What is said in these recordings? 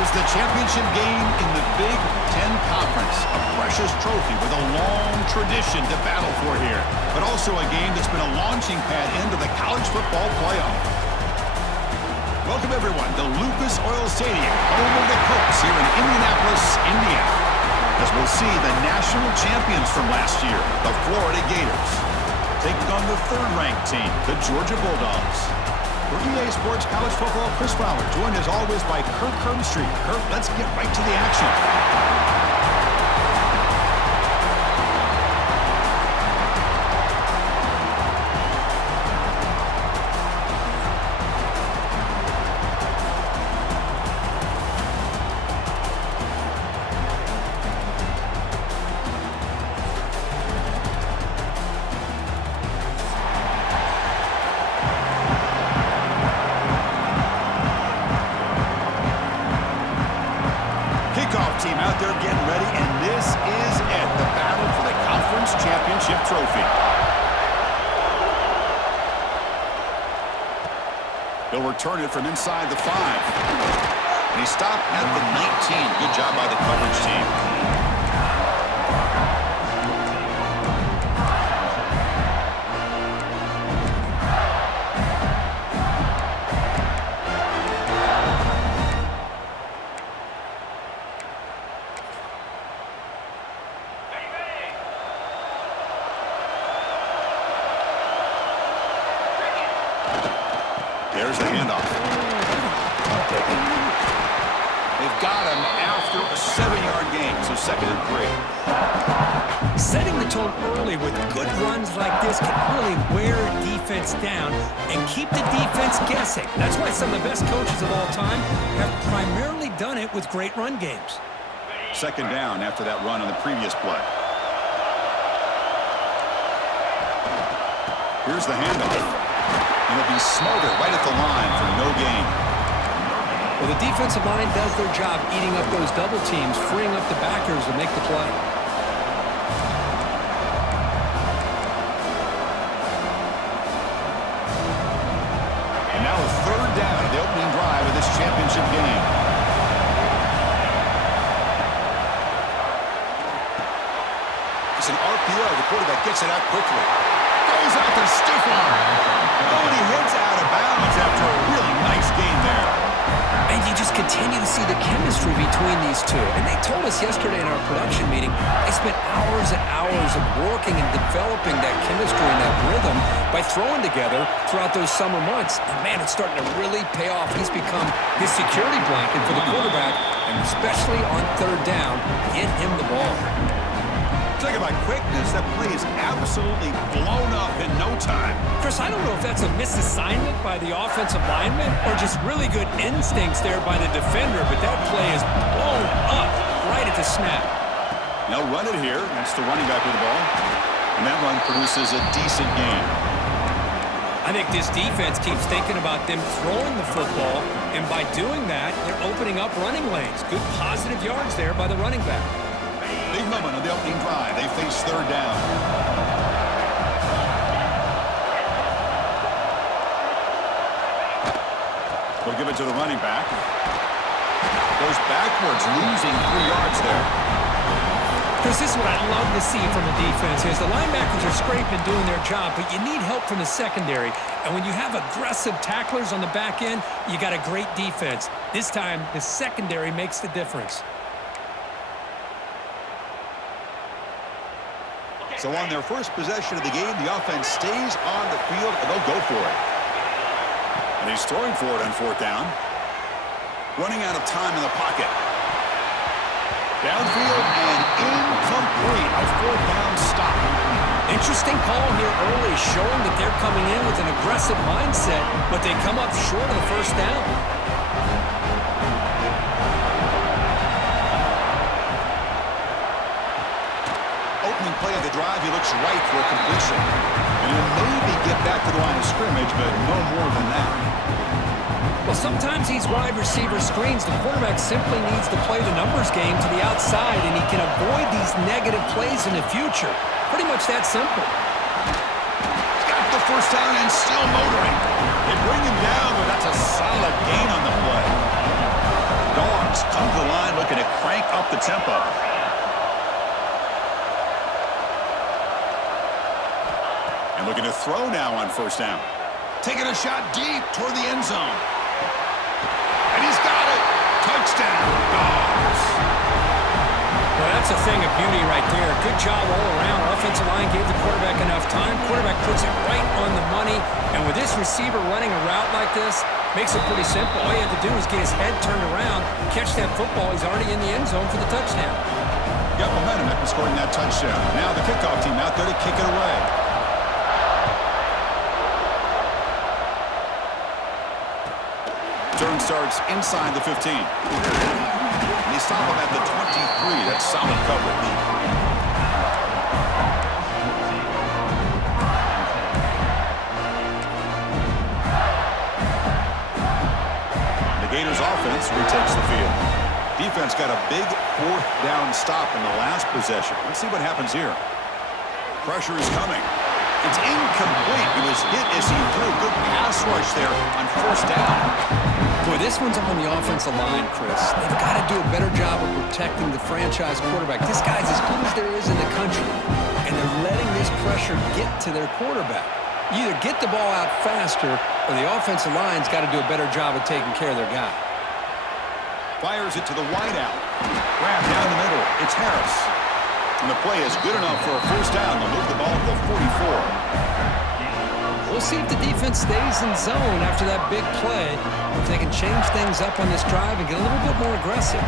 is the championship game in the Big Ten Conference. A precious trophy with a long tradition to battle for here. But also a game that's been a launching pad into the college football playoff. Welcome, everyone, to Lucas Oil Stadium, home of the Cokes here in Indianapolis, Indiana. As we'll see the national champions from last year, the Florida Gators, taking on the third-ranked team, the Georgia Bulldogs. For EA Sports College Football, Chris Fowler, joined as always by Kirk Herbstreit. Kirk, let's get right to the action. Team out there getting ready, and this is it, the battle for the conference championship trophy. He'll return it from inside the 5. And he stopped at the 19. Good job by the coverage team. There's the handoff. They've got him after a 7-yard gain, so 2nd and 3. Setting the tone early with good runs like this can really wear a defense down and keep the defense guessing. That's why some of the best coaches of all time have primarily done it with great run games. 2nd down after that run on the previous play. Here's the handoff. And it'll be smothered right at the line for no gain. Well, the defensive line does their job eating up those double teams, freeing up the backers to make the play. And now a 3rd down of the opening drive of this championship game. It's an RPO. The quarterback gets it out quickly. Goes out the stiff arm. Oh, and he heads out of bounds after a really nice game there. And you just continue to see the chemistry between these two. And they told us yesterday in our production meeting, they spent hours and hours of working and developing that chemistry and that rhythm by throwing together throughout those summer months. And, man, it's starting to really pay off. He's become his security blanket for the quarterback, and especially on 3rd down, get him the ball. Talk about quickness. That play is absolutely blown up in no time. Chris, I don't know if that's a misassignment by the offensive lineman or just really good instincts there by the defender, but that play is blown up right at the snap. They'll run it here. That's the running back with the ball. And that run produces a decent gain. I think this defense keeps thinking about them throwing the football, and by doing that, they're opening up running lanes. Good positive yards there by the running back. Big moment on the opening drive. They face 3rd down. We'll give it to the running back. Goes backwards, losing 3 yards there. Chris, this is what I love to see from the defense is the linebackers are scraping, doing their job, but you need help from the secondary. And when you have aggressive tacklers on the back end, you got a great defense. This time, the secondary makes the difference. So on their first possession of the game, the offense stays on the field, and they'll go for it. And he's throwing for it on 4th down. Running out of time in the pocket. Downfield and incomplete. A 4th down stop. Interesting call here early, showing that they're coming in with an aggressive mindset, but they come up short of the 1st down. Opening play of the drive, he looks right for a completion. And he'll maybe get back to the line of scrimmage, but no more than that. Well, sometimes these wide receiver screens, the quarterback simply needs to play the numbers game to the outside, and he can avoid these negative plays in the future. Pretty much that simple. He's got the 1st down and still motoring. They bring him down, but that's a solid gain on the play. Dogs come to the line looking to crank up the tempo. And looking to throw now on first down. Taking a shot deep toward the end zone. And he's got it. Touchdown, Dogs. Well, that's a thing of beauty right there. Good job all around. Offensive line gave the quarterback enough time. Quarterback puts it right on the money. And with this receiver running a route like this, makes it pretty simple. All you have to do is get his head turned around, catch that football. He's already in the end zone for the touchdown. Got momentum after scoring that touchdown. Now the kickoff team out there to kick it away. Turn starts inside the 15. And they stop him at the 23. That's solid coverage. The Gators offense retakes the field. Defense got a big fourth down stop in the last possession. Let's see what happens here. Pressure is coming. It's incomplete. He was hit as he threw. Good pass rush there on first down. Boy, this one's on the offensive line, Chris. They've got to do a better job of protecting the franchise quarterback. This guy's as good as there is in the country, and they're letting this pressure get to their quarterback. You either get the ball out faster, or the offensive line's got to do a better job of taking care of their guy. Fires it to the wideout. Grab down the middle. It's Harris. And the play is good enough for a first down. They'll move the ball to the 44. We'll see if the defense stays in zone after that big play, if they can change things up on this drive and get a little bit more aggressive.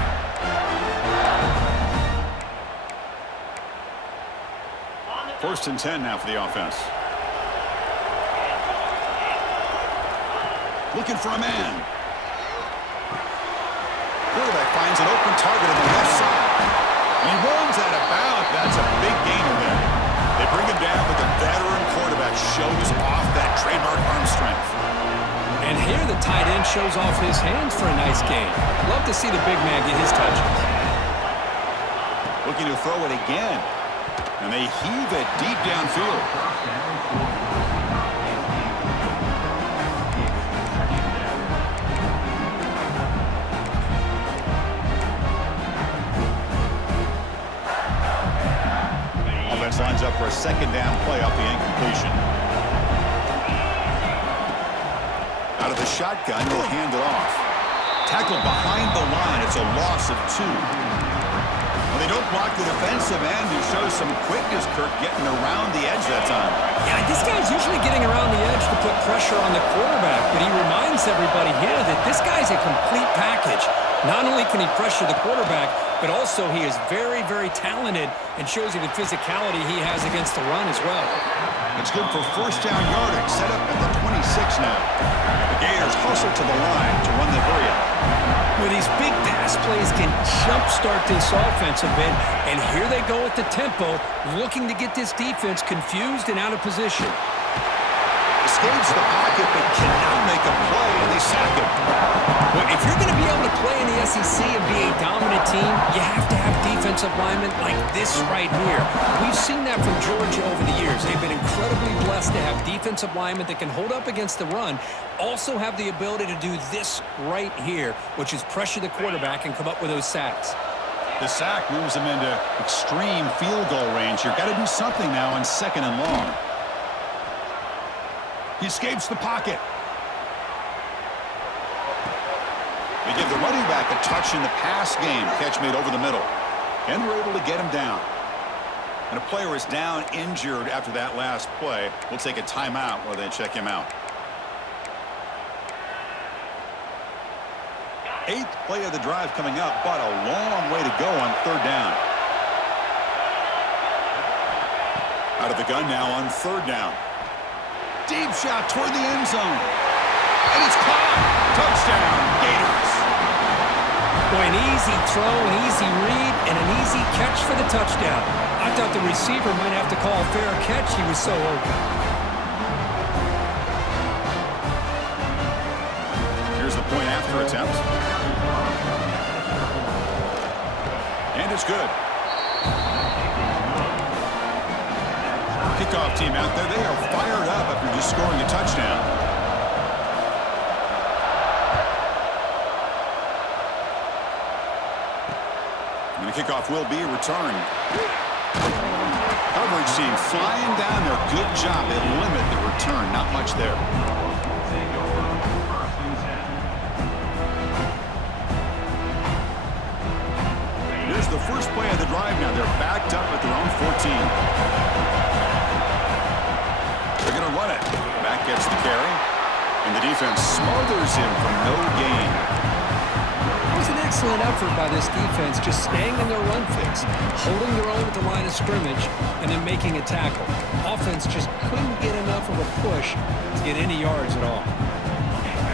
First and 10 now for the offense. Looking for a man. Quarterback finds an open target on the left side. He runs out of bounds. That's a big gainer there. They bring him down, but the veteran quarterback shows off that trademark arm strength. And here the tight end shows off his hands for a nice game. Love to see the big man get his touches. Looking to throw it again. And they heave it deep downfield. Offense lines up for a second down play off the incompletion. Out of the shotgun, he'll hand it off. Tackled behind the line. It's a loss of 2. Well, they don't block the defensive end, who shows some quickness, Kirk, getting around the edge that time. Yeah, this guy's usually getting around the edge to put pressure on the quarterback, but he reminds everybody here that this guy's a complete package. Not only can he pressure the quarterback, but also he is very, very talented and shows you the physicality he has against the run as well. It's good for first down yardage, set up at the 26 now. The Gators hustle to the line to run the hurry up. Well, these big pass plays can jumpstart this offense a bit, and here they go at the tempo, looking to get this defense confused and out of position. Escapes the pocket, but cannot make a play, and they sack him. Well, if you're going to be able to play in the SEC and be a dominant team, you have to have defensive linemen like this right here. We've seen that from Georgia over the years. They've been incredibly blessed to have defensive linemen that can hold up against the run, also have the ability to do this right here, which is pressure the quarterback and come up with those sacks. The sack moves them into extreme field goal range. You've got to do something now on second and long. He escapes the pocket. They give the running back a touch in the pass game. Catch made over the middle. And we're able to get him down. And a player is down injured after that last play. We'll take a timeout while they check him out. 8th play of the drive coming up, but a long way to go on third down. Out of the gun now on third down. Deep shot toward the end zone. And it's caught. Touchdown, Gators. Boy, an easy throw, an easy read, and an easy catch for the touchdown. I thought the receiver might have to call a fair catch. He was so open. Here's the point after attempt. And it's good. Kickoff team out there. They are fired up after just scoring a touchdown. And the kickoff will be returned. Coverage team flying down there. Good job. They limit the return. Not much there. Here's the first play of the drive now. They're backed up at their own 14. They're going to run it. Back gets the carry. And the defense smothers him for no gain. It was an excellent effort by this defense, just staying in their run fix, holding their own at the line of scrimmage, and then making a tackle. Offense just couldn't get enough of a push to get any yards at all.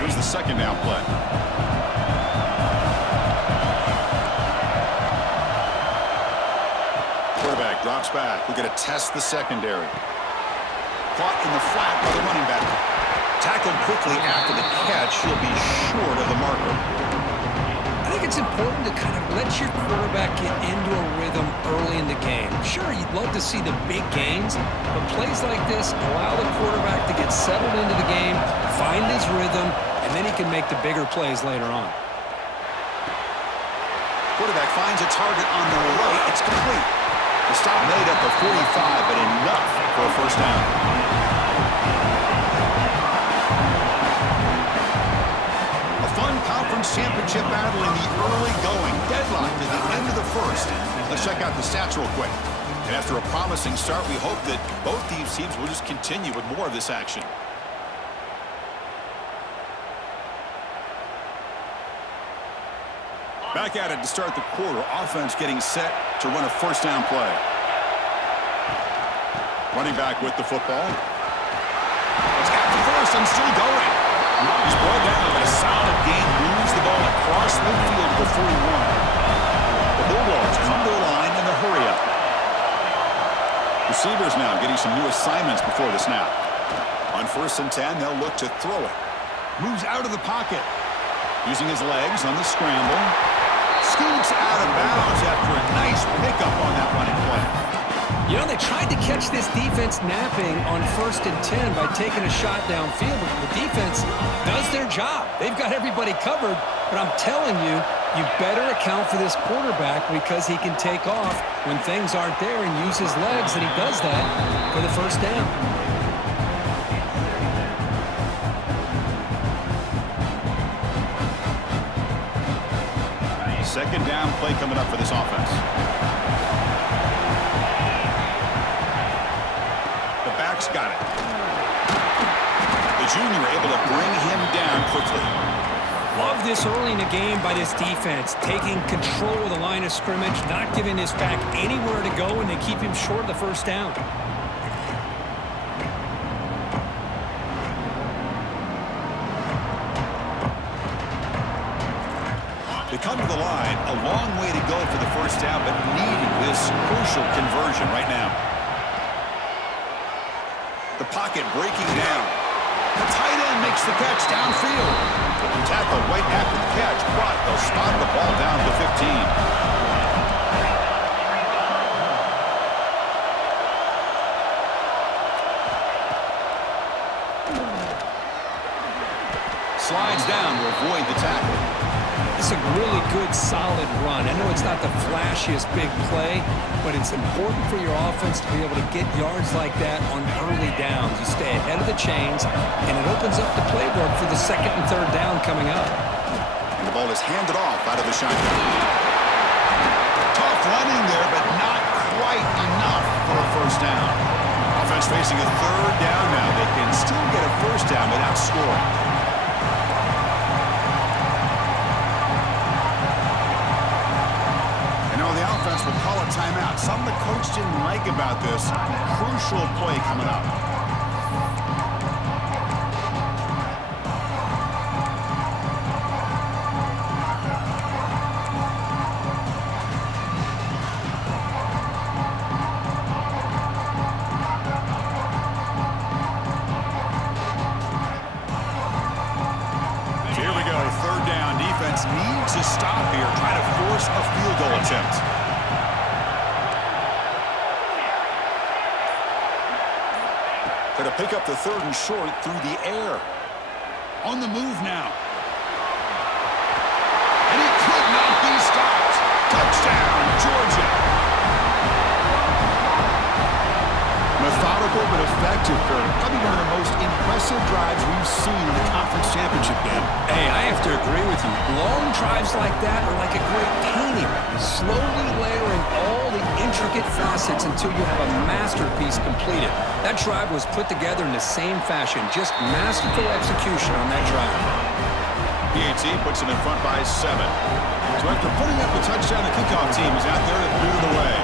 Here's the second down play. Quarterback drops back. We're going to test the secondary. Caught in the flat by the running back. Tackled quickly after the catch. He'll be short of the marker. I think it's important to kind of let your quarterback get into a rhythm early in the game. Sure, you'd love to see the big gains, but plays like this allow the quarterback to get settled into the game, find his rhythm, and then he can make the bigger plays later on. Quarterback finds a target on the right. It's complete. The stop made at the 45, but enough for a first down. A fun conference championship battle in the early going. Deadlock to the end of the first. Let's check out the stats real quick. And after a promising start, we hope that both these teams will just continue with more of this action. Back at it to start the quarter. Offense getting set to run a first down play. Running back with the football. It's got the first and still going. He's brought down with a solid gain. Moves the ball across midfield to the 41. The Bulldogs come to the line in the hurry up. Receivers now getting some new assignments before the snap. On 1st and 10, they'll look to throw it. Moves out of the pocket. Using his legs on the scramble. Scoots out of bounds after a nice pickup on that running play. You know, they tried to catch this defense napping on 1st and 10 by taking a shot downfield, but the defense does their job. They've got everybody covered, but I'm telling you, you better account for this quarterback because he can take off when things aren't there and use his legs, and he does that for the first down. Second down play coming up for this offense. The back's got it. The junior able to bring him down quickly. Love this early in the game by this defense, taking control of the line of scrimmage, not giving this back anywhere to go, and they keep him short of the first down. They come to the line, a long way to go for the first down, but needing this crucial conversion right now. The pocket breaking down. The tight end makes the catch downfield. Tackle right after the catch, but they'll spot the ball down to 15. Slides down to avoid the tackle. It's a really good, solid run. I know it's not the flashiest big play, but it's important for your offense to be able to get yards like that on early downs. You stay ahead of the chains, and it opens up the playbook for the second and third down coming up. And the ball is handed off out of the shotgun. Tough running there, but not quite enough for a first down. Offense facing a third down now. They can still get a first down without scoring. Will call a timeout. Something the coach didn't like about this. Crucial play coming up. So here we go. Third down. Defense needs to stop here. Try to force a field goal attempt. To pick up the third and short through the air. On the move now. And he could not be stopped. Touchdown, perspective, Kurt, probably one of the most impressive drives we've seen in the conference championship game. Hey, I have to agree with you. Long drives like that are like a great painting, slowly layering all the intricate facets until you have a masterpiece completed. That drive was put together in the same fashion, just masterful execution on that drive. PAT puts them in front by 7. So after putting up a touchdown, the kickoff team is out there to boot it away.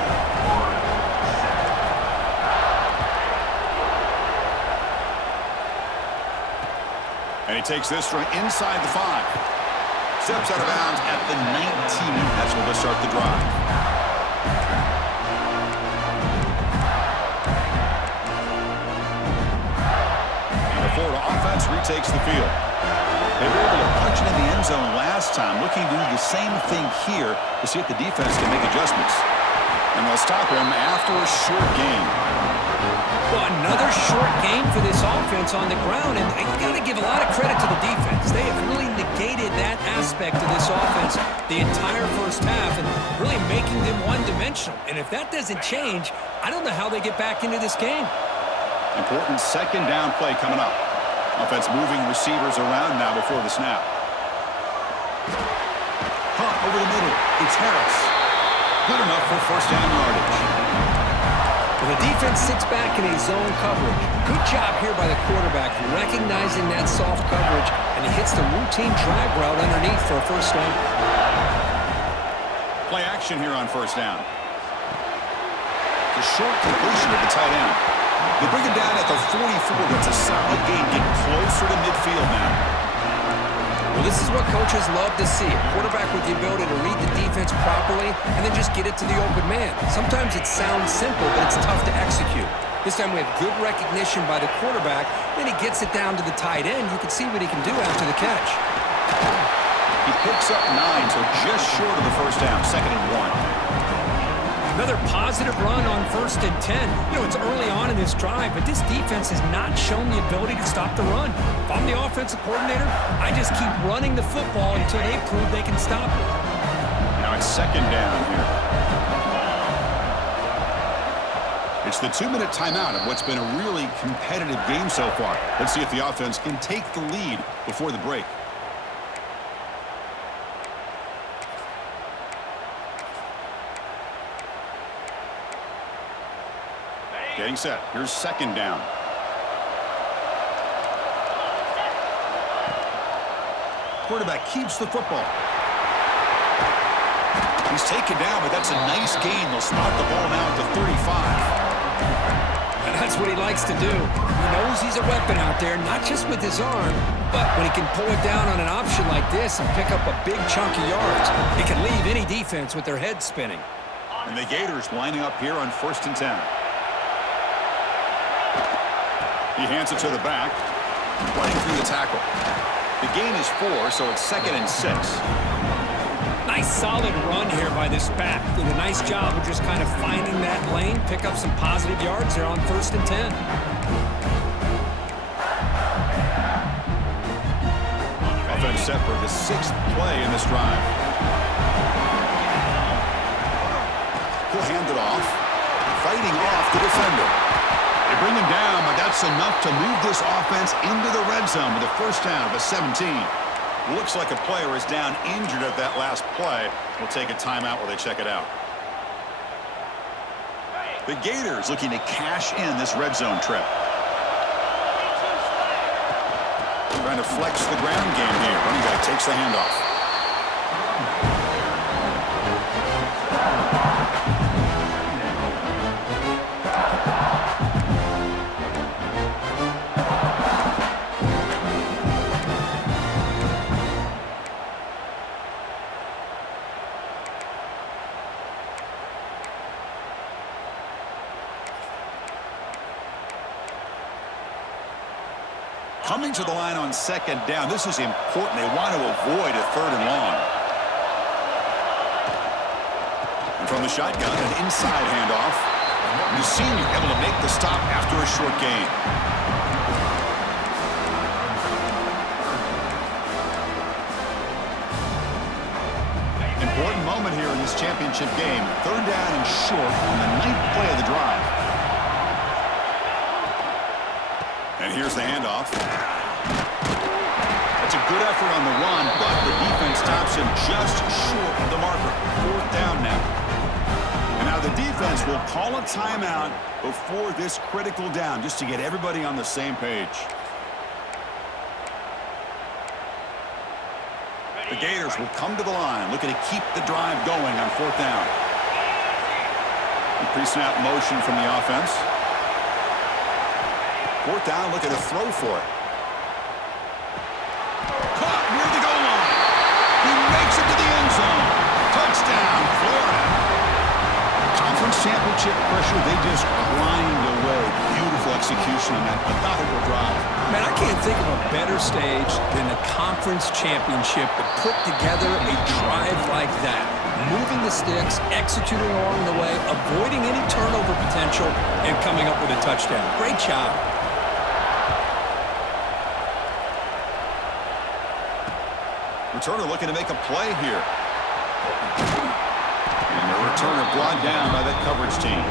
And he takes this from inside the 5. Steps out of bounds at the 19. That's where they'll start the drive. And the Florida offense retakes the field. They were able to punch it in the end zone last time, looking to do the same thing here to see if the defense can make adjustments. And they'll stop him after a short gain. Well, another short game for this offense on the ground, and you got to give a lot of credit to the defense. They have really negated that aspect of this offense the entire first half and really making them one-dimensional. And if that doesn't change, I don't know how they get back into this game. Important second down play coming up. Offense moving receivers around now before the snap. Pump over the middle. It's Harris. Good enough for first down yardage. Well, the defense sits back in a zone coverage. Good job here by the quarterback, recognizing that soft coverage, and he hits the routine drag route underneath for a first down. Play action here on first down. The short completion of the tight end. They bring him down at the 44. That's a solid gain. Get closer to midfield now. Well, this is what coaches love to see. A quarterback with the ability to read the defense properly and then just get it to the open man. Sometimes it sounds simple, but it's tough to execute. This time we have good recognition by the quarterback. Then he gets it down to the tight end. You can see what he can do after the catch. He picks up 9, so just short of the first down. 2nd and 1. Another positive run on 1st and 10. You know, it's early on in this drive, but this defense has not shown the ability to stop the run. If I'm the offensive coordinator, I just keep running the football until they prove they can stop it. Now it's 2nd down here. It's the 2-minute timeout of what's been a really competitive game so far. Let's see if the offense can take the lead before the break. Getting set. Here's 2nd down. Quarterback keeps the football. He's taken down, but that's a nice gain. They'll spot the ball now at the 35. And that's what he likes to do. He knows he's a weapon out there, not just with his arm, but when he can pull it down on an option like this and pick up a big chunk of yards, it can leave any defense with their head spinning. And the Gators lining up here on 1st and 10. He hands it to the back, running through the tackle. The gain is 4, so it's 2nd and 6. Nice solid run here by this back. Did a nice job of just kind of finding that lane, pick up some positive yards there on 1st and 10. Offense set for the 6th play in this drive. He'll hand it off, fighting off the defender. They bring him down, but that's enough to move this offense into the red zone with a first down at the 17. Looks like a player is down injured at that last play. We'll take a timeout while they check it out. The Gators looking to cash in this red zone trip. Trying to flex the ground game here. Running back takes the handoff. Coming to the line on 2nd down. This is important. They want to avoid a 3rd and long. And from the shotgun, an inside handoff. The senior able to make the stop after a short gain. Important moment here in this championship game. 3rd down and short on the 9th play of the drive. And here's the handoff. That's a good effort on the run, but the defense stops him just short of the marker. 4th down now. And now the defense will call a timeout before this critical down, just to get everybody on the same page. The Gators will come to the line, looking to keep the drive going on 4th down. Pre-snap motion from the offense. 4th down, looking to throw for it. Caught near the goal line. He makes it to the end zone. Touchdown, Florida. Conference championship pressure, they just grind away. Beautiful execution on that methodical drive. Man, I can't think of a better stage than the conference championship to put together a drive like that. Moving the sticks, executing along the way, avoiding any turnover potential, and coming up with a touchdown. Great job. Returner looking to make a play here. And the returner brought down by that coverage team.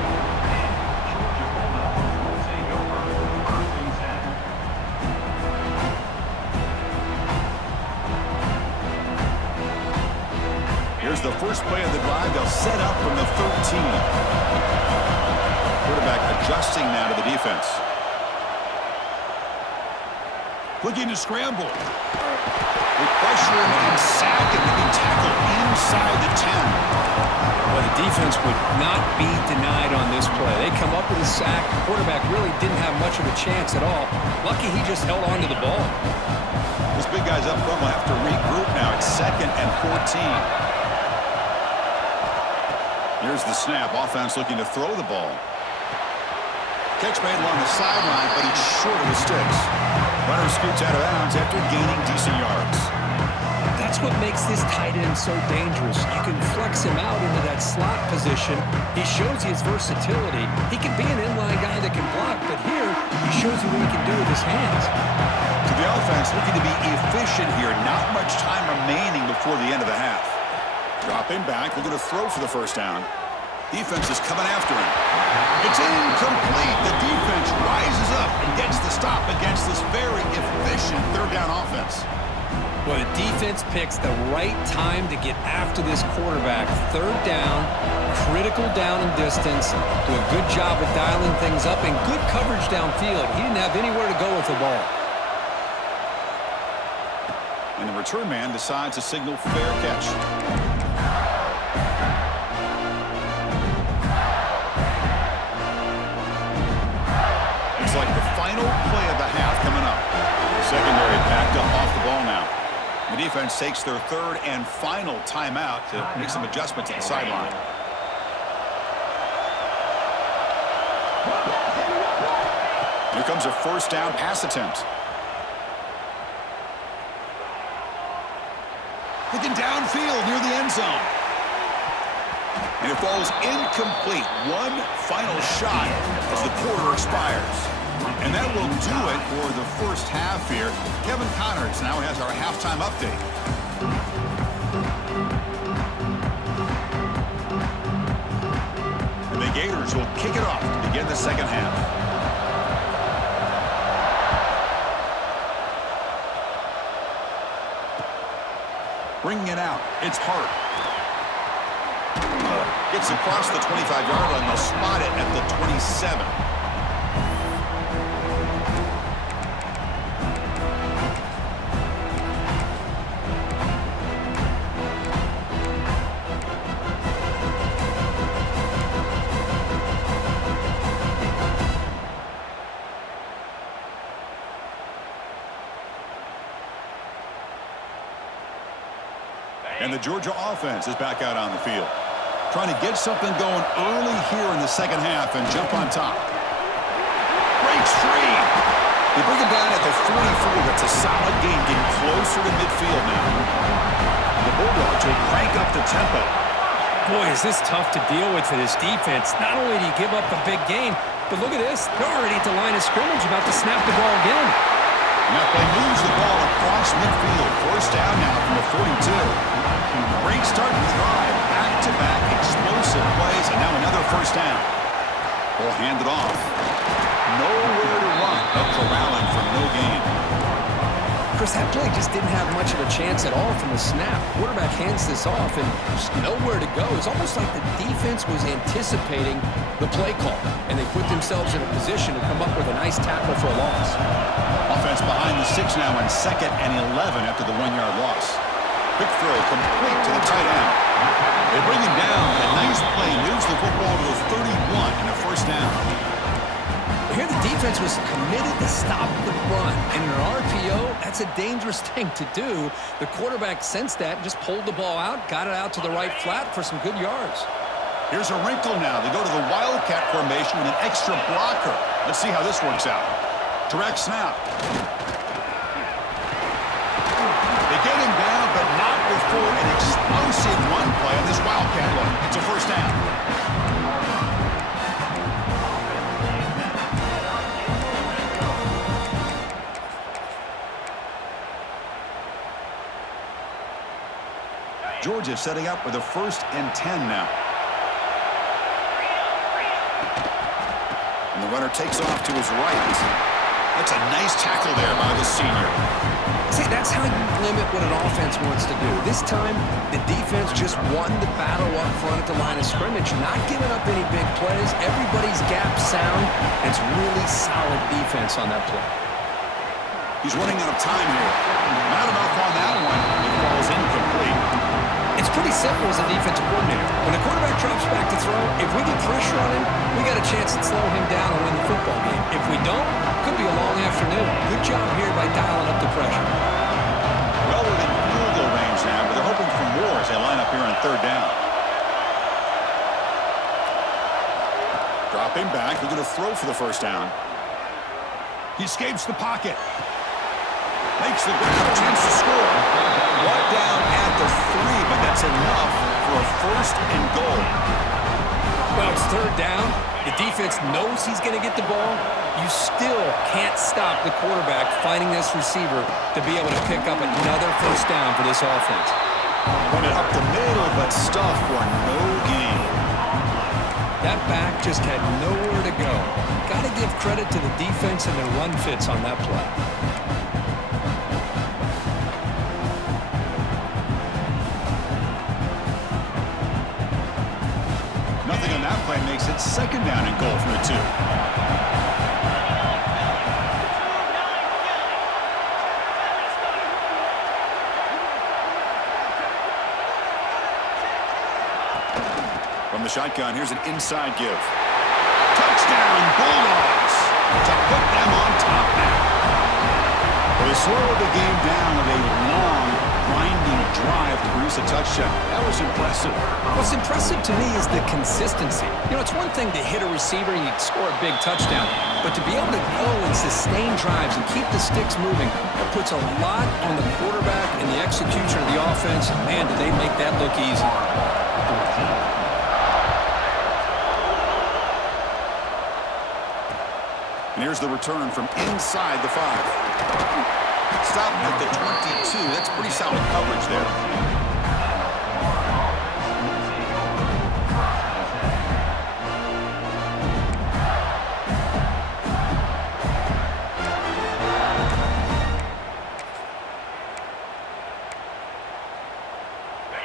Here's the first play of the drive. They'll set up from the 13. Quarterback adjusting now to the defense. Looking to scramble. With pressure and sack, and they can tackle inside the 10. Well, the defense would not be denied on this play. They come up with a sack. The quarterback really didn't have much of a chance at all. Lucky he just held on to the ball. Those big guys up front will have to regroup now. It's 2nd and 14. Here's the snap. Offense looking to throw the ball. Catch made along the sideline, but he's short of the sticks. Runner scoots out of bounds after gaining decent yards. That's what makes this tight end so dangerous. You can flex him out into that slot position. He shows you his versatility. He can be an inline guy that can block, but here he shows you what he can do with his hands. To the offense, looking to be efficient here. Not much time remaining before the end of the half. Dropping back, looking to throw for the first down. Defense is coming after him. It's incomplete. The defense rises up and gets the stop against this very efficient 3rd down offense. Well, the defense picks the right time to get after this quarterback. 3rd down, critical down and distance. Do a good job of dialing things up and good coverage downfield. He didn't have anywhere to go with the ball. And the return man decides to signal fair catch. It's like the final play of the half coming up. Secondary backed up off the ball now. The defense takes their 3rd and final timeout to make some adjustments at the sideline. Here comes a 1st down pass attempt. Looking downfield near the end zone. And it falls incomplete. One final shot as the quarter expires. And that will do it for the first half here. Kevin Connors now has our halftime update. And the Gators will kick it off to begin the second half. Bringing it out, it's Hart. Gets across the 25-yard line. They'll spot it at the 27. And the Georgia offense is back out on the field. Trying to get something going early here in the second half and jump on top. Breaks free. They bring him down at the 44. That's a solid gain, getting closer to midfield now. The Bulldogs will crank up the tempo. Boy, is this tough to deal with for this defense. Not only do you give up a big gain, but look at this. They're already at the line of scrimmage about to snap the ball again. Now they moves the ball across midfield. 1st down now from the 42. Great start to the drive. Back-to-back explosive plays, and now another 1st down. Ball handed off. Nowhere to run. They'll corral him for no gain. Chris, that play just didn't have much of a chance at all from the snap. Quarterback hands this off and just nowhere to go. It's almost like the defense was anticipating the play call, and they put themselves in a position to come up with a nice tackle for a loss. Offense behind the 6 now in 2nd and 11 after the 1-yard loss. Quick throw complete to the tight end. They bring him down. A nice play moves the football to the 31 and a first down. Here the defense was committed to stop the run. And in an RPO, that's a dangerous thing to do. The quarterback sensed that and just pulled the ball out, got it out to the right flat for some good yards. Here's a wrinkle now. They go to the Wildcat formation with an extra blocker. Let's see how this works out. Direct snap. They get him down, but not before an explosive run play on this Wildcat look. It's a first down. Georgia setting up with a 1st and 10 now. And the runner takes off to his right. That's a nice tackle there by the senior. See, that's how you limit what an offense wants to do. This time, the defense just won the battle up front at the line of scrimmage, not giving up any big plays. Everybody's gap sound. It's really solid defense on that play. He's running out of time here. Not enough on that one. It falls incomplete. It's pretty simple as a defensive coordinator. When the quarterback drops back to throw, if we get pressure on him, we got a chance to slow him down and win the football game. If we don't, it could be a long afternoon. Good job here by dialing up the pressure. Well, within field goal range now, but they're hoping for more as they line up here on 3rd down. Dropping back, they're going to throw for the first down. He escapes the pocket. Makes the grab, chance to score. Brought down at the 3, but that's enough for a 1st and goal. Well, it's 3rd down. The defense knows he's going to get the ball. You still can't stop the quarterback finding this receiver to be able to pick up another first down for this offense. Run it up the middle, but stuff for no gain. That back just had nowhere to go. Got to give credit to the defense and their run fits on that play. Nothing on that play makes it 2nd down and goal from the 2. From the shotgun, here's an inside give. Touchdown, Bulldogs, to put them on top now. Well, they slowed the game down with a long, grinding drive to produce a touchdown. That was impressive. What's impressive to me is the consistency. You know, it's one thing to hit a receiver and you score a big touchdown, but to be able to go and sustain drives and keep the sticks moving, that puts a lot on the quarterback and the execution of the offense. Man, did they make that look easy. And here's the return from inside the 5. Stopped at the 22. That's pretty solid coverage there.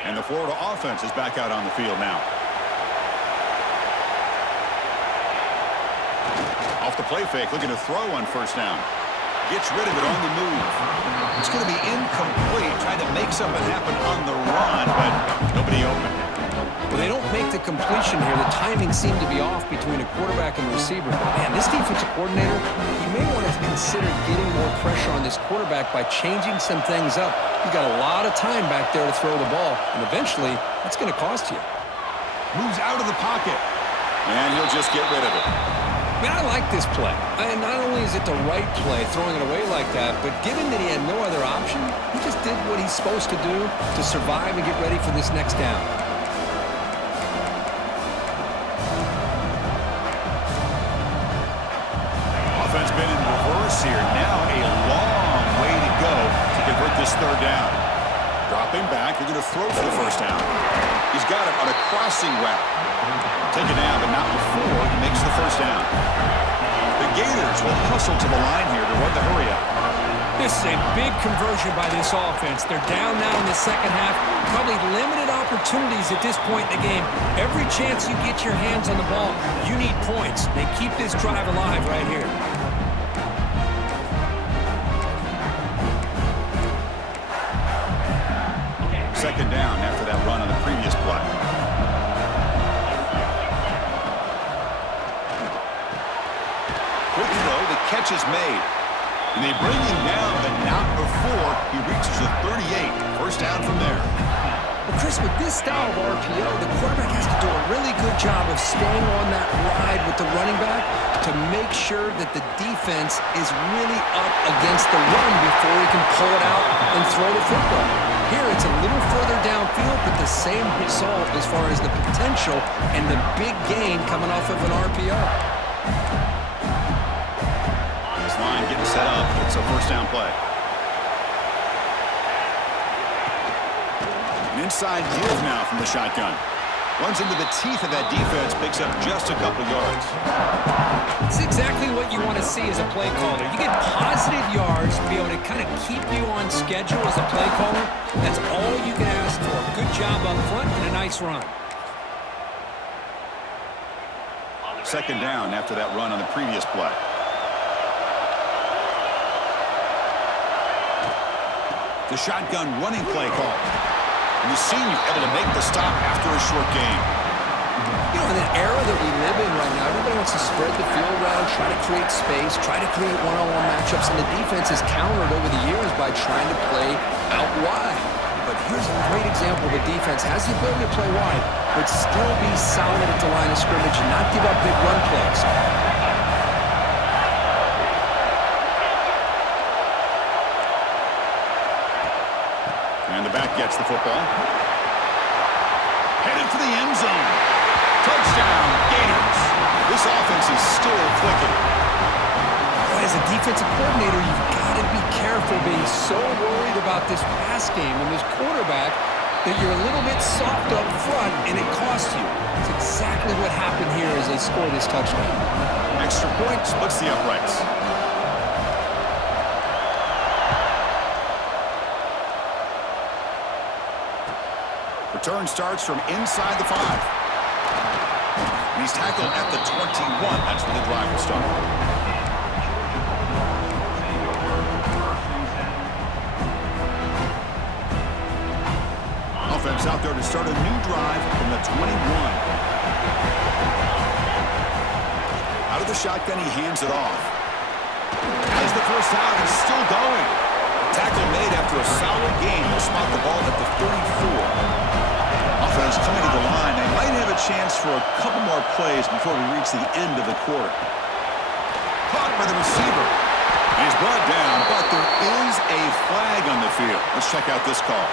And the Florida offense is back out on the field now. Off the play fake, looking to throw on first down. Gets rid of it on the move. It's going to be incomplete, trying to make something happen on the run, but nobody open. Well, they don't make the completion here. The timing seemed to be off between a quarterback and the receiver. But, man, this defensive coordinator, he may want to consider getting more pressure on this quarterback by changing some things up. You've got a lot of time back there to throw the ball, and eventually, that's going to cost you. Moves out of the pocket, and he'll just get rid of it. I mean, I like this play. And not only is it the right play, throwing it away like that, but given that he had no other option, he just did what he's supposed to do to survive and get ready for this next down. Offense been in reverse here. Now a long way to go to convert this 3rd down. Dropping back, they're going to throw for the first down. He's got it on a crossing route. Taken down, but not before he makes the first down. The Gators will hustle to the line here to run the hurry up. This is a big conversion by this offense. They're down now in the second half. Probably limited opportunities at this point in the game. Every chance you get your hands on the ball, you need points. They keep this drive alive right here. Second down after that run on the previous play. Quick throw, the catch is made. And they bring him down, but not before he reaches the 38. First down from there. Well, Chris, with this style of RPO, the quarterback has to do a really good job of staying on that ride with the running back to make sure that the defense is really up against the run before he can pull it out and throw the football. Here, it's a little further downfield, but the same result as far as the potential and the big gain coming off of an RPO. This line getting set up. It's a first down play. An inside give now from the shotgun. Runs into the teeth of that defense, picks up just a couple yards. It's exactly what you want to see as a play caller. You get positive yards to be able to kind of keep you on schedule as a play caller. That's all you can ask for. Good job up front and a nice run. Second down after that run on the previous play. The shotgun running play call. And the senior able to make the stop after a short game. You know, in an era that we live in right now, everybody wants to spread the field around, try to create space, try to create one-on-one matchups, and the defense has countered over the years by trying to play out wide. But here's a great example. The defense has the ability to play wide, but still be solid at the line of scrimmage and not give up big run plays. And the back gets the football. Headed for the end zone. Touchdown, Gators. This offense is still clicking. As a defensive coordinator, you've got to be careful being so worried about this pass game and this quarterback that you're a little bit soft up front and it costs you. It's exactly what happened here as they score this touchdown. Extra point splits the uprights. Return starts from inside the 5. And he's tackled at the 21. That's where the drive will start. Offense out there to start a new drive from the 21. Out of the shotgun, he hands it off. Has the first down and still going. Tackle made after a solid game. They'll spot the ball at the 34. Offense coming to the line. They might have a chance for a couple more plays before we reach the end of the quarter. Caught by the receiver. He's brought down, but there is a flag on the field. Let's check out this call.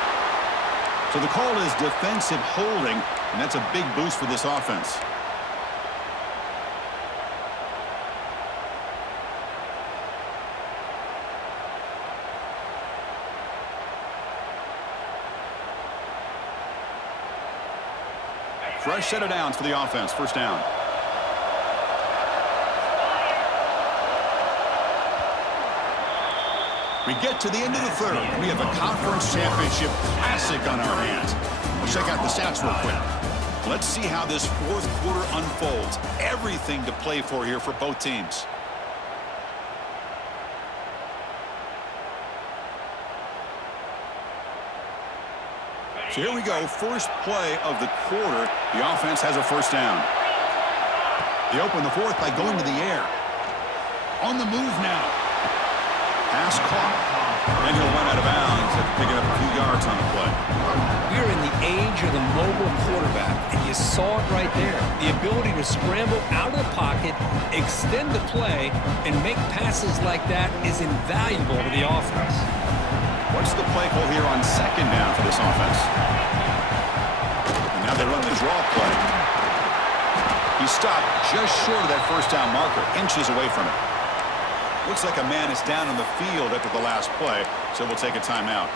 So the call is defensive holding, and that's a big boost for this offense. Fresh set of downs for the offense. First down. We get to the end of the third. We have a conference championship classic on our hands. We'll check out the stats real quick. Let's see how this fourth quarter unfolds. Everything to play for here for both teams. So here we go, first play of the quarter. The offense has a first down. They open the fourth by going to the air. On the move now. Pass caught. Then he'll run out of bounds after picking up a few yards on the play. We're in the age of the mobile quarterback, and you saw it right there. The ability to scramble out of the pocket, extend the play, and make passes like that is invaluable to the offense. What's the play call here on second down for this offense? And now they run the draw play. He stopped just short of that first down marker, inches away from it. Looks like a man is down on the field after the last play, so we'll take a timeout.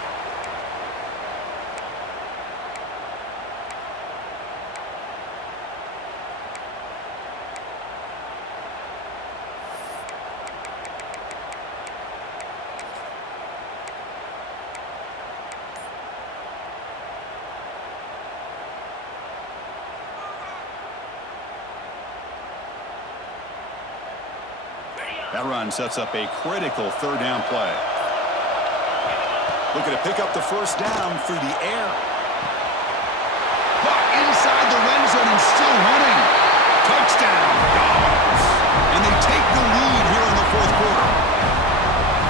That run sets up a critical third down play. Looking to pick up the first down through the air. Caught inside the red zone and still running. Touchdown, Dogs. And they take the lead here in the fourth quarter.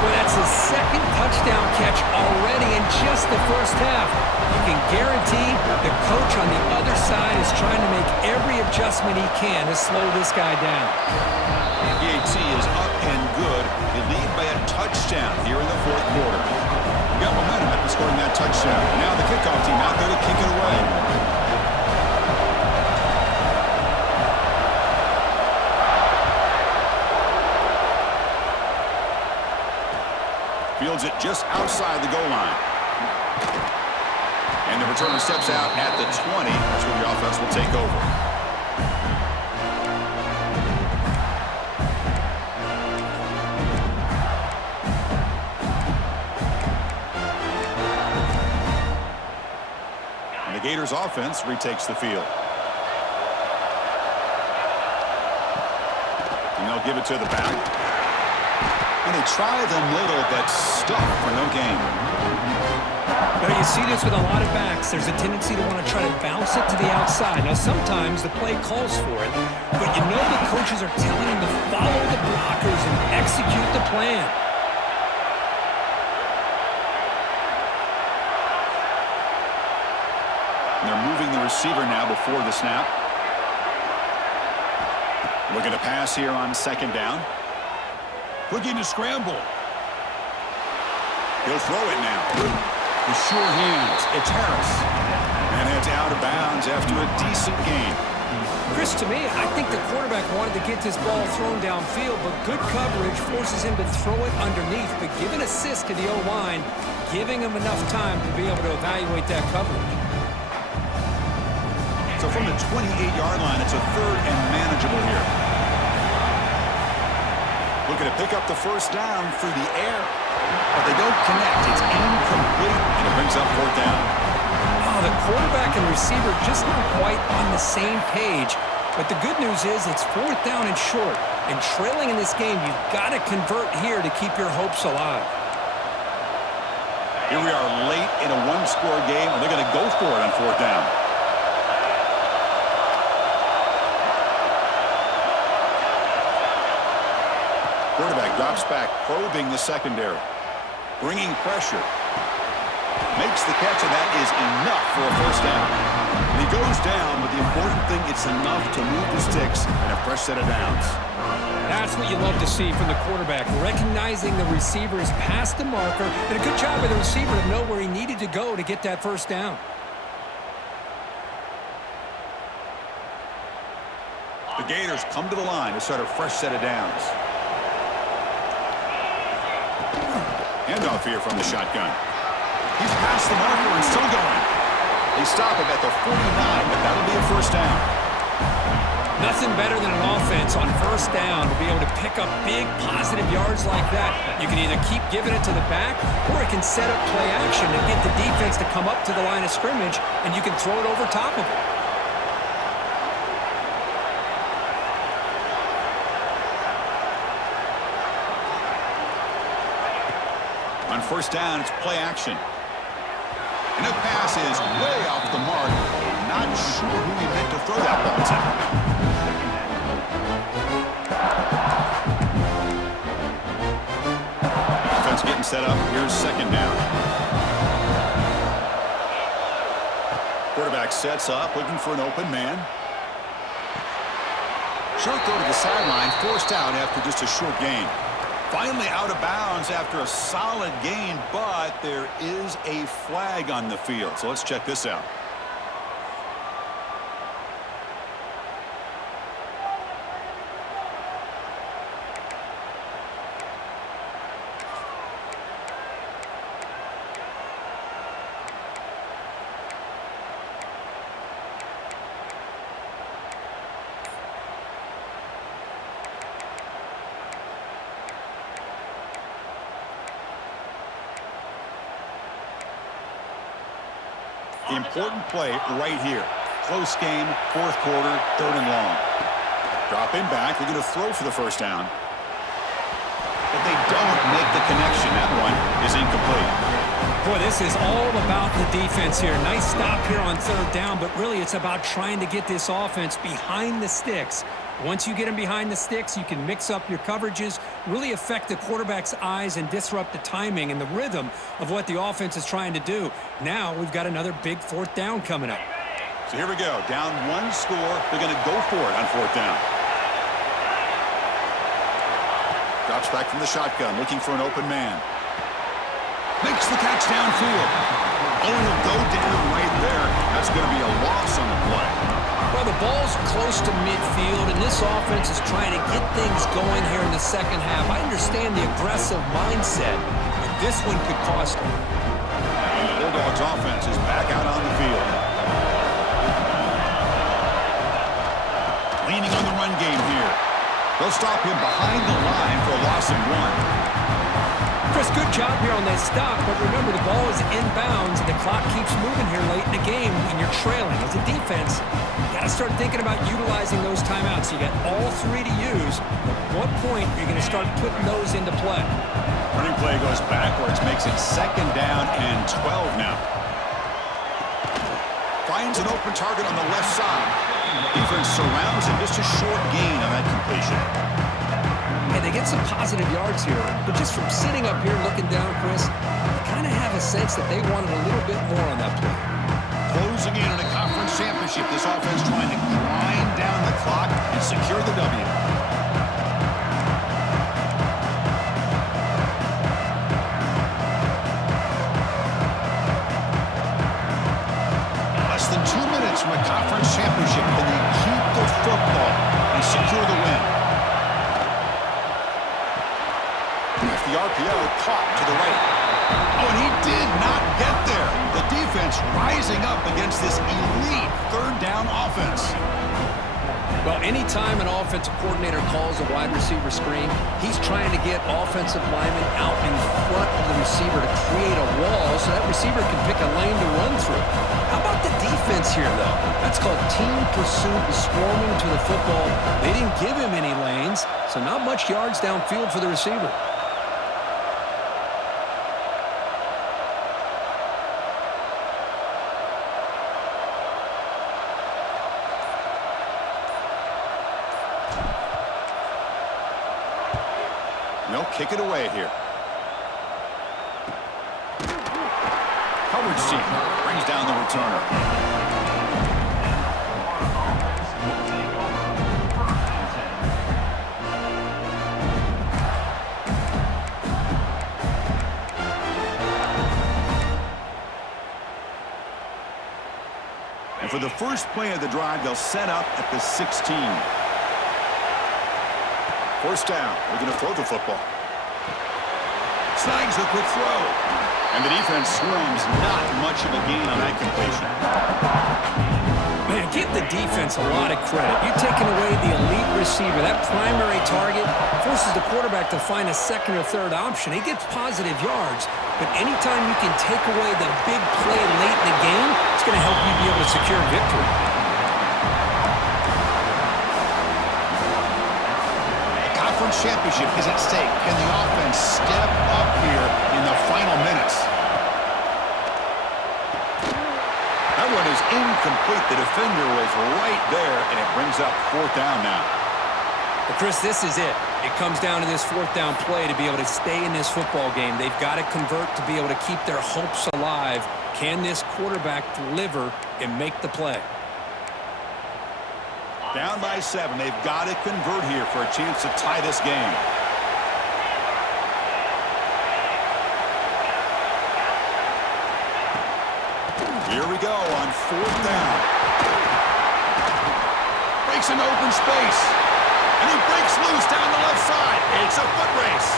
Well, that's his second touchdown catch already in just the first half. You can guarantee the coach on the other side is trying to make every adjustment he can to slow this guy down. PAT is up and good. They lead by a touchdown here in the fourth quarter. You got momentum after scoring that touchdown. Now the kickoff team out there to kick it away. Fields it just outside the goal line. And the returner steps out at the 20. That's where the offense will take over. And the Gators offense retakes the field. And they'll give it to the back. And they try the middle, but stuck for no gain. Now, you see this with a lot of backs. There's a tendency to want to try to bounce it to the outside. Now, sometimes the play calls for it, but you know the coaches are telling them to follow the blockers and execute the plan. And they're moving the receiver now before the snap. Looking to pass here on second down. Looking to scramble. He'll throw it now. With sure hands, it's Harris. And it's out of bounds after a decent gain. Chris, to me, I think the quarterback wanted to get this ball thrown downfield, but good coverage forces him to throw it underneath. But give an assist to the O-line, giving him enough time to be able to evaluate that coverage. So from the 28-yard line, it's a third and manageable here. Looking to pick up the first down through the air. But they don't connect. It's incomplete, and it brings up fourth down. Oh, the quarterback and receiver just not quite on the same page. But the good news is it's fourth down and short. And trailing in this game, you've got to convert here to keep your hopes alive. Here we are late in a one-score game, and they're going to go for it on fourth down. Quarterback drops back, probing the secondary. Bringing pressure. Makes the catch, and that is enough for a first down. And he goes down, but the important thing, it's enough to move the sticks and a fresh set of downs. That's what you love to see from the quarterback, recognizing the receiver is past the marker, and a good job by the receiver to know where he needed to go to get that first down. The Gators come to the line to start a fresh set of downs. Handoff here from the shotgun. He's past the marker and still going. They stop him at the 49, but that'll be a first down. Nothing better than an offense on first down to be able to pick up big positive yards like that. You can either keep giving it to the back, or it can set up play action and get the defense to come up to the line of scrimmage, and you can throw it over top of it. On first down, it's play action. And the pass is way off the mark. Not sure who he meant to throw that ball to. Offense getting set up. Here's second down. Quarterback sets up, looking for an open man. Short throw to the sideline, forced out after just a short gain. Finally out of bounds after a solid gain, but there is a flag on the field. So let's check this out. Important play right here. Close game, fourth quarter, third and long. Drop in back. They're going to throw for the first down. but they don't make the connection. That one is incomplete. Boy, this is all about the defense here. Nice stop here on third down, but really it's about trying to get this offense behind the sticks. Once you get them behind the sticks, you can mix up your coverages, really affect the quarterback's eyes and disrupt the timing and the rhythm of what the offense is trying to do. Now we've got another big fourth down coming up. So here we go. Down one score. They're going to go for it on fourth down. Drops back from the shotgun, looking for an open man. Makes the catch downfield. Oh, he'll go down right there. That's going to be a loss on the play. Well, the ball's close to midfield, and this offense is trying to get things going here in the second half. I understand the aggressive mindset, but this one could cost them. Bulldogs offense is back out on the field. Leaning on the run game here. They'll stop him behind the line for a loss of 1. Chris, good job here on that stop, but remember the ball is inbounds and the clock keeps moving here late in the game and you're trailing. As a defense, you got to start thinking about utilizing those timeouts. You got all 3 to use. At what point are you going to start putting those into play? Running play goes backwards, makes it second down and 12 now. Finds an open target on the left side. Defense surrounds him, just a short gain on that completion. And they get some positive yards here, but just from sitting up here looking down, Chris, you kind of have a sense that they wanted a little bit more on that play. Closing in on a conference championship, this offense trying to grind down the clock and secure the W. Less than 2 minutes from a conference championship. Can they keep the football and secure the win? The RPO caught to the right. Oh, and he did not get there. The defense rising up against this elite third down offense. Well, anytime an offensive coordinator calls a wide receiver screen, he's trying to get offensive linemen out in front of the receiver to create a wall so that receiver can pick a lane to run through. How about the defense here, though? That's called team pursuit and swarming to the football. They didn't give him any lanes, so not much yards downfield for the receiver. No, kick it away here. Coverage team brings down the returner. And for the first play of the drive, they'll set up at the 16. First down, we're going to throw the football. Snags a quick throw. And the defense swarms, not much of a gain on that completion. Man, give the defense a lot of credit. You're taking away the elite receiver. That primary target forces the quarterback to find a second or third option. He gets positive yards, but anytime you can take away the big play late in the game, it's going to help you be able to secure victory. Championship is at stake. Can the offense step up here in the final minutes? That one is incomplete. The defender was right there, and it brings up fourth down now. Well, Chris, this is it. It comes down to this fourth down play to be able to stay in this football game. They've got to convert to be able to keep their hopes alive. Can this quarterback deliver and make the play? Down by 7. They've got to convert here for a chance to tie this game. Here we go on fourth down. Breaks an open space. And he breaks loose down the left side. It's a foot race.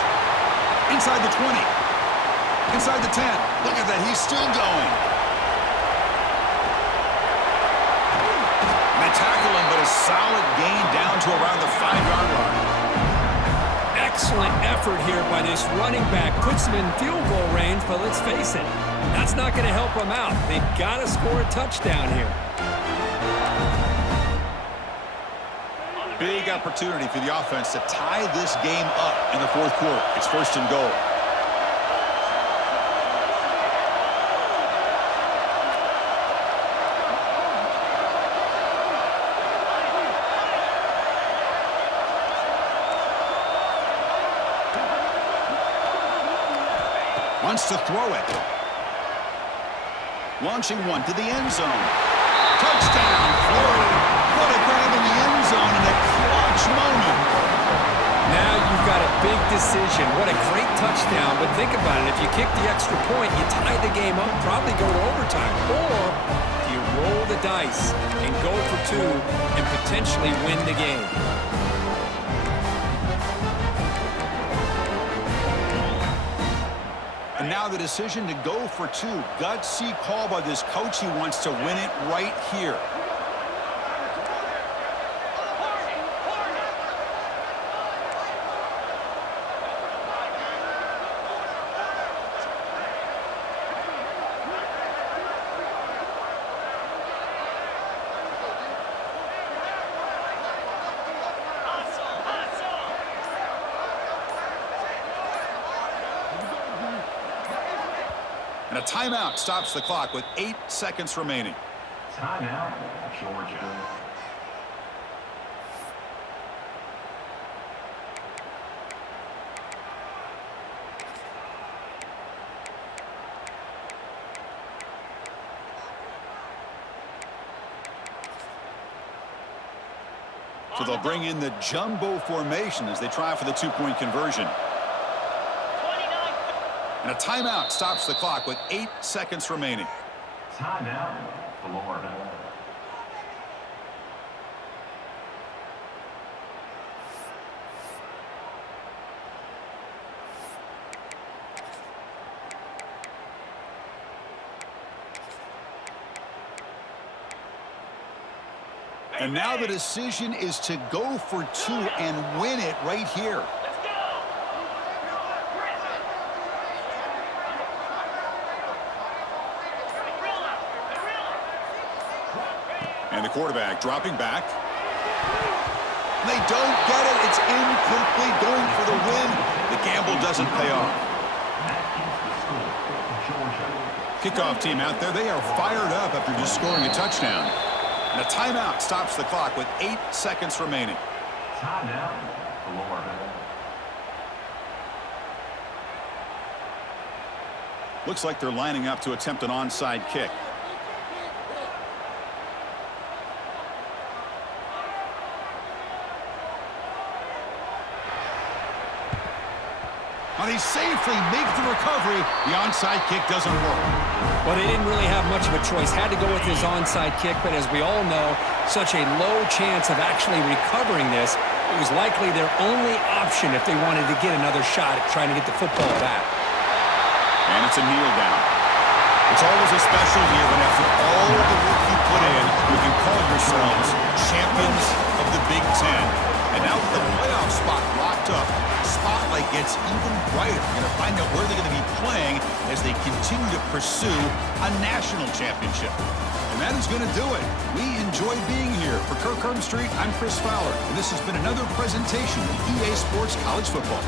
Inside the 20. Inside the 10. Look at that. He's still going. Tackle him, but a solid gain down to around the 5-yard line. Excellent effort here by this running back. Puts him in field goal range, but let's face it, that's not going to help him out. They've got to score a touchdown here. Big opportunity for the offense to tie this game up in the fourth quarter. It's first and goal. Wants to throw it. Launching one to the end zone. Touchdown, Florida. What a grab in the end zone in a clutch moment. Now you've got a big decision. What a great touchdown. But think about it. If you kick the extra point, you tie the game up, probably go to overtime. Or do you roll the dice and go for two and potentially win the game? And now the decision to go for two. Gutsy call by this coach. He wants to win it right here. And a timeout stops the clock with 8 seconds remaining. Timeout, Georgia. So they'll bring in the jumbo formation as they try for the two-point conversion. And a timeout stops the clock with 8 seconds remaining. Timeout, Florida. And now the decision is to go for two and win it right here. And the quarterback dropping back. They don't get it. It's incomplete. Going for the win. The gamble doesn't pay off. Kickoff team out there. They are fired up after just scoring a touchdown. And a timeout stops the clock with 8 seconds remaining. Timeout, Florida. Looks like they're lining up to attempt an onside kick. But he safely makes the recovery. The onside kick doesn't work. Well, they didn't really have much of a choice. Had to go with his onside kick, but as we all know, such a low chance of actually recovering this. It was likely their only option if they wanted to get another shot at trying to get the football back. And it's a kneel down. It's always a special year when after all the work you put in, you can call yourselves champions of the Big Ten. And now with the playoff spot locked up, the spotlight gets even brighter. You're going to find out where they're going to be playing as they continue to pursue a national championship. And that is going to do it. We enjoy being here. For Kirk Street, I'm Chris Fowler, and this has been another presentation of EA Sports College Football.